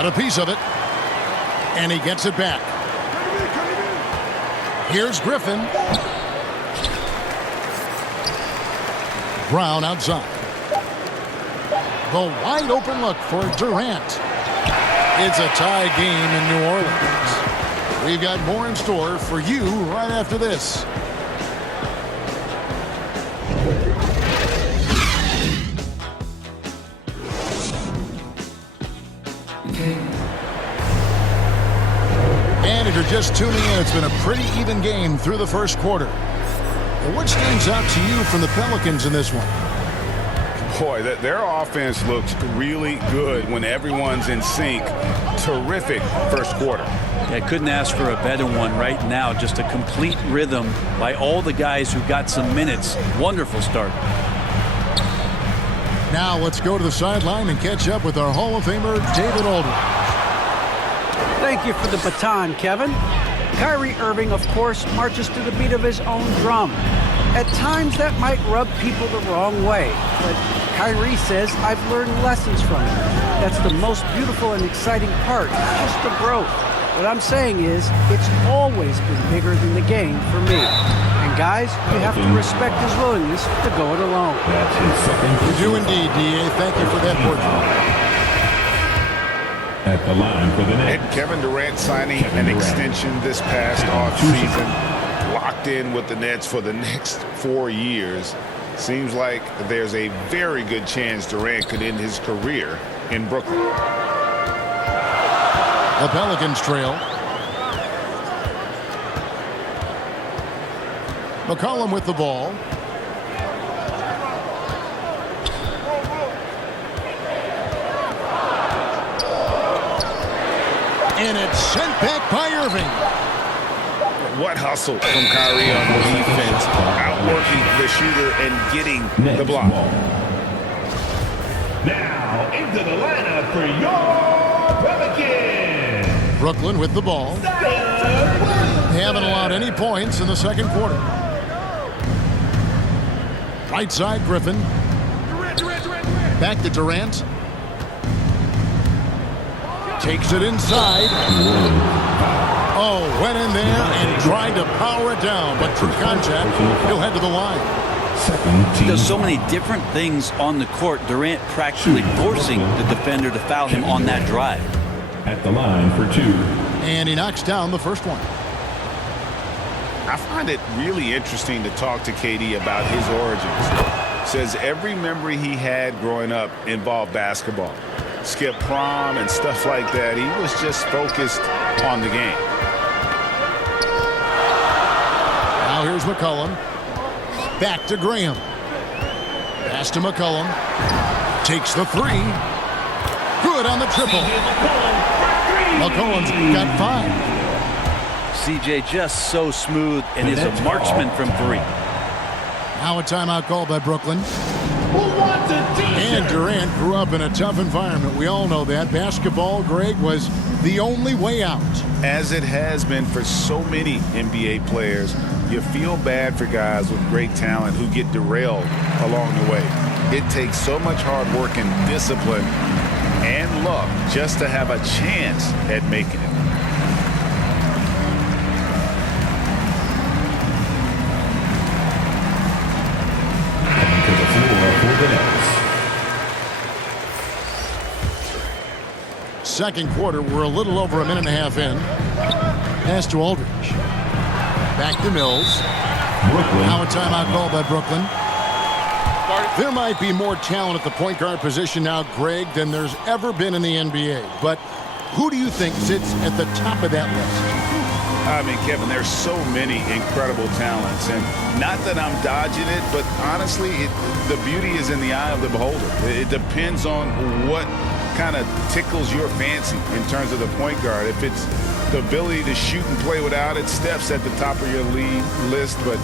Got a piece of it. And he gets it back. Here's Griffin. Brown outside. The wide open look for Durant. It's a tie game in New Orleans. We've got more in store for you right after this. And if you're just tuning in, it's been a pretty even game through the first quarter. What stands out to you from the Pelicans in this one? Boy, their offense looks really good when everyone's in sync. Terrific first quarter. I couldn't ask for a better one right now. Just a complete rhythm by all the guys who got some minutes. Wonderful start. Now let's go to the sideline and catch up with our Hall of Famer, David Aldridge. Thank you for the baton, Kevin. Kyrie Irving, of course, marches to the beat of his own drum. At times, that might rub people the wrong way, but Kyrie says, I've learned lessons from it. That's the most beautiful and exciting part, just the growth. What I'm saying is, it's always been bigger than the game for me. And guys, you have to respect his willingness to go it alone. You do indeed, D.A. Thank you for that portrait. At the line for the Nets. And Kevin Durant signing an extension this past offseason, locked in with the Nets for the next 4 years. Seems like there's a very good chance Durant could end his career in Brooklyn. The Pelicans trail. McCollum with the ball. And it's sent back by Irving. What hustle from Kyrie on the defense, outworking the shooter and getting the block. Now into the lineup for your Pelicans. Brooklyn with the ball. They haven't allowed any points in the second quarter. Right side, Griffin. Back to Durant. Takes it inside. Oh, went in there and tried to power it down, but through contact, he'll head to the line. He does so many different things on the court. Durant practically forcing the defender to foul him on that drive. At the line for two. And he knocks down the first one. I find it really interesting to talk to KD about his origins. Says every memory he had growing up involved basketball. Skip prom and stuff like that. He was just focused on the game. Now here's McCollum. Back to Graham. Pass to McCollum. Takes the three. Good on the triple. McCollum's got 5. CJ just so smooth and is a marksman from 3. Now a timeout called by Brooklyn. And Durant grew up in a tough environment. We all know that. Basketball, Greg, was the only way out. As it has been for so many NBA players, you feel bad for guys with great talent who get derailed along the way. It takes so much hard work and discipline and luck just to have a chance at making it. To the floor for the Nets. Second quarter, we're a little over a minute and a half in. Pass to Aldridge. Back to Mills. Brooklyn. Now a timeout called by Brooklyn. There might be more talent at the point guard position now, Greg, than there's ever been in the NBA. But who do you think sits at the top of that list? I mean, Kevin, there's so many incredible talents. And not that I'm dodging it, but honestly, the beauty is in the eye of the beholder. It depends on what kind of tickles your fancy in terms of the point guard. If it's the ability to shoot and play without it, Steph's at the top of your league list. But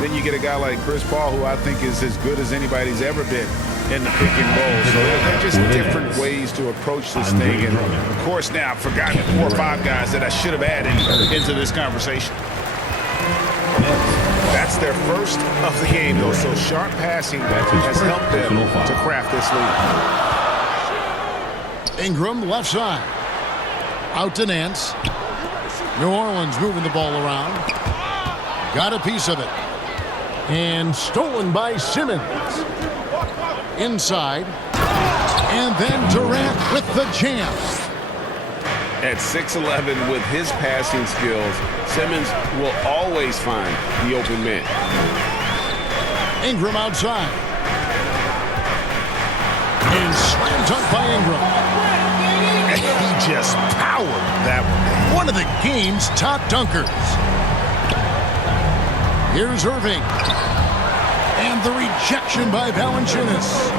then you get a guy like Chris Paul, who I think is as good as anybody's ever been in the pick and roll. So they're just different ways to approach this thing. And, of course, now I've forgotten 4 or 5 guys that I should have added into this conversation. That's their first of the game, though. So sharp passing has helped them to craft this lead. Ingram, left side. Out to Nance. New Orleans moving the ball around. Got a piece of it. And stolen by Simmons. Inside. And then Durant with the jam. At 6'11", with his passing skills, Simmons will always find the open man. Ingram outside. And slam dunk by Ingram. He just powered that one. One of the game's top dunkers. Here's Irving. And the rejection by Valanciunas.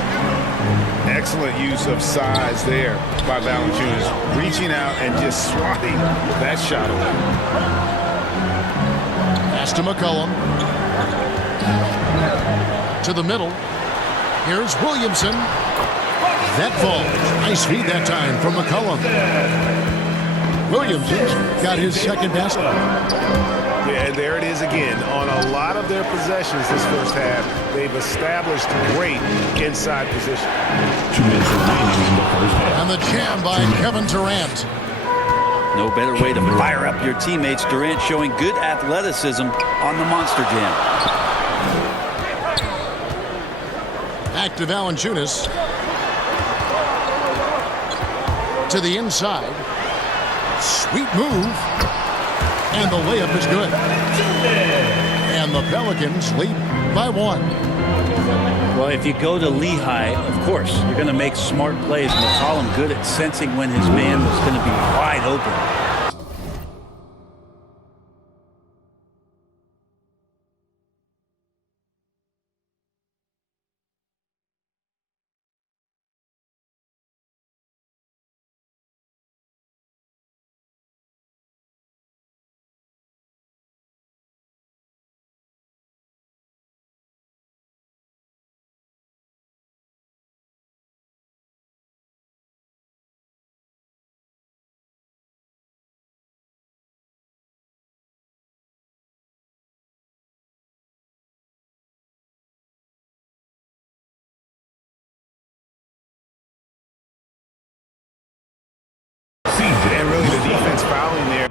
Excellent use of size there by Valanciunas, reaching out and just swatting that shot away. Pass to McCollum. To the middle. Here's Williamson. That falls. Nice feed that time from McCollum. Williamson's got his second basket. Yeah, and there it is again. On a lot of their possessions this first half, they've established great inside position. 2 minutes remaining in the first half. And the jam by Kevin Durant. No better way to fire up your teammates. Durant showing good athleticism on the monster jam. Back to Valanciunas. To the inside. Sweet move. And the layup is good. And the Pelicans lead by 1. Well, if you go to Lehigh, of course, you're going to make smart plays. McCollum good at sensing when his man was going to be wide open. And really the defense fouling there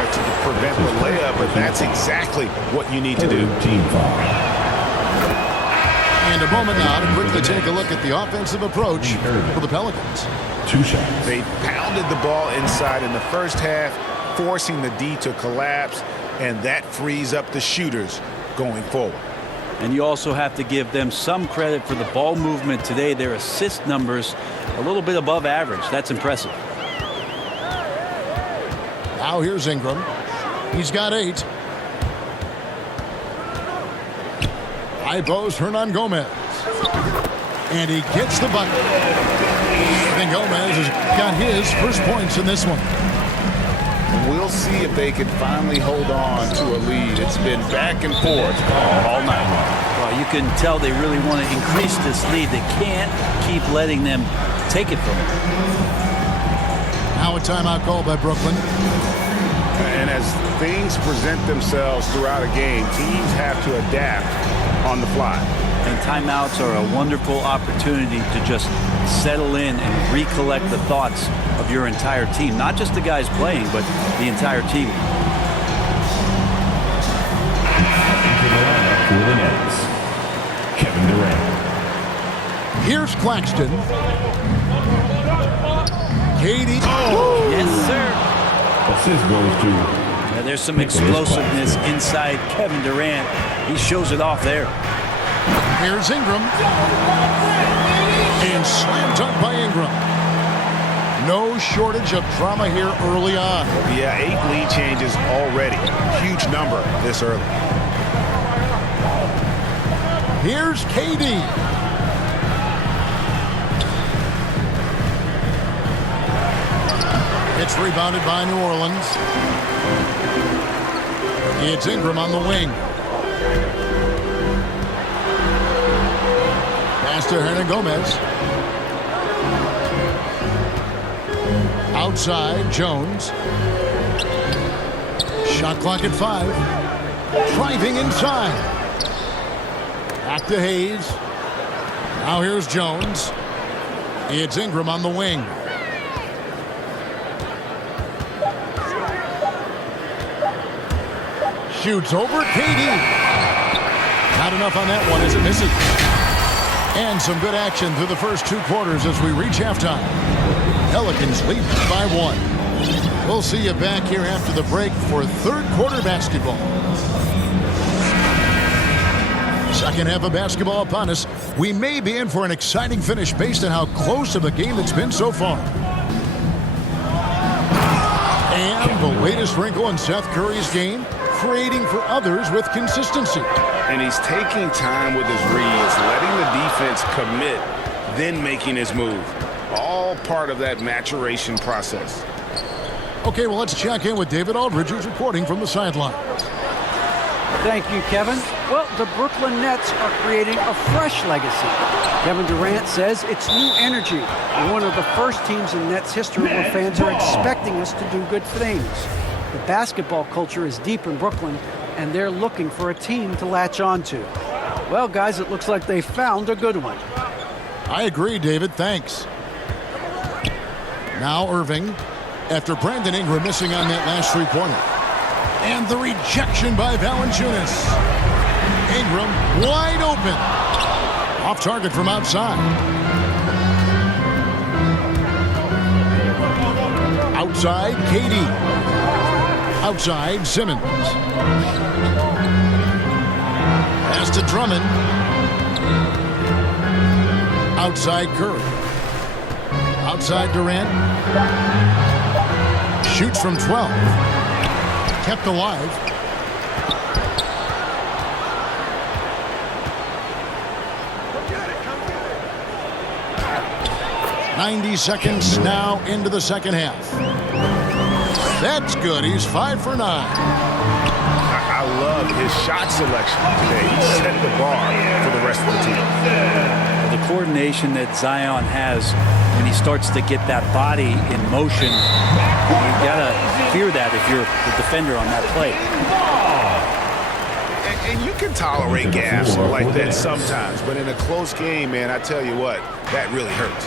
to prevent the layup, but that's exactly what you need to do. Team foul. And a moment now to quickly take a look at the offensive approach for the Pelicans. 2 shots. They pounded the ball inside in the first half, forcing the D to collapse, and that frees up the shooters going forward. And you also have to give them some credit for the ball movement today. Their assist numbers a little bit above average. That's impressive. Now here's Ingram. He's got 8. High post, Hernan Gomez. And he gets the bucket. I think Gomez has got his first points in this one. We'll see if they can finally hold on to a lead. It's been back and forth all night. Well, you can tell they really want to increase this lead. They can't keep letting them take it from them. Now a timeout call by Brooklyn. And as things present themselves throughout a game, teams have to adapt on the fly. And timeouts are a wonderful opportunity to just settle in and recollect the thoughts of your entire team. Not just the guys playing, but the entire team. Into the lineup for the Nets, Kevin Durant. Here's Claxton. Katie. Oh, yes, sir. Assist goes to Yeah, there's some explosiveness inside Kevin Durant. He shows it off there. Here's Ingram. And slam dunk by Ingram. No shortage of drama here early on. Yeah, 8 lead changes already. Huge number this early. Here's KD. It's rebounded by New Orleans. It's Ingram on the wing. Pass to Hernan Gomez. Outside, Jones. Shot clock at 5. Driving inside. Back to Hayes. Now here's Jones. It's Ingram on the wing. Shoots over KD. Not enough on that one as it misses. And some good action through the first 2 quarters as we reach halftime. Pelicans lead by 1. We'll see you back here after the break for third quarter basketball. Second half of basketball upon us. We may be in for an exciting finish based on how close of a game it's been so far. And the latest wrinkle in Seth Curry's game, creating for others with consistency. And he's taking time with his reads, letting the defense commit, then making his move. All part of that maturation process. Okay, well, let's check in with David Aldridge, who's reporting from the sidelines. Thank you, Kevin. Well, the Brooklyn Nets are creating a fresh legacy. Kevin Durant says it's new energy. We're one of the first teams in Nets history where fans are expecting us to do good things. The basketball culture is deep in Brooklyn, and they're looking for a team to latch on to. Well, guys, it looks like they found a good one. I agree, David. Thanks. Now Irving, after Brandon Ingram missing on that last three-pointer. And the rejection by Valanciunas. Ingram wide open. Off target from outside. Outside, KD. Outside, Simmons. Pass to Drummond. Outside, Curry. Outside, Durant. Shoots from 12. Kept alive. "90 seconds now into the second half. That's good. He's 5 for 9. I love his shot selection today. He set the bar for the rest of the team. The coordination that Zion has when he starts to get that body in motion, you gotta fear that if you're the defender on that play. And you can tolerate gas like that sometimes, but in a close game, man, I tell you what, that really hurts.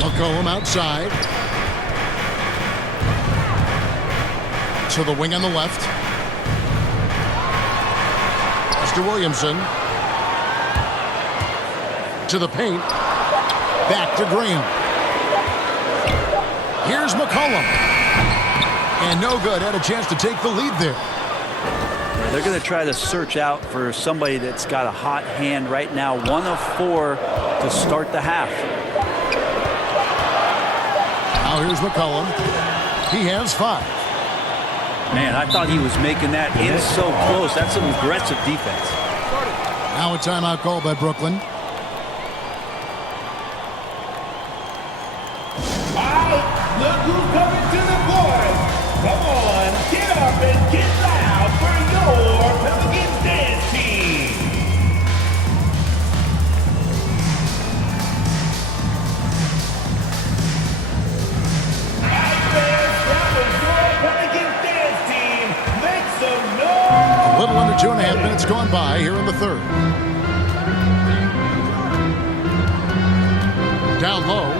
McCollum outside. To the wing on the left. Mr. Williamson. To the paint. Back to Graham. Here's McCollum. And no good. Had a chance to take the lead there. They're going to try to search out for somebody that's got a hot hand right now. 1 of 4 to start the half. Now here's McCollum. He has 5. Man, I thought he was making that in so close. That's some aggressive defense. Now a timeout call by Brooklyn. Look who's coming to the board. Come on, get up and get loud for your Pelicans dance team. Right there, that was your Pelicans dance team. Make some noise. A little under 2.5 minutes gone by here in the third. Down low.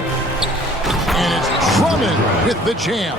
And it's Drummond with the jam.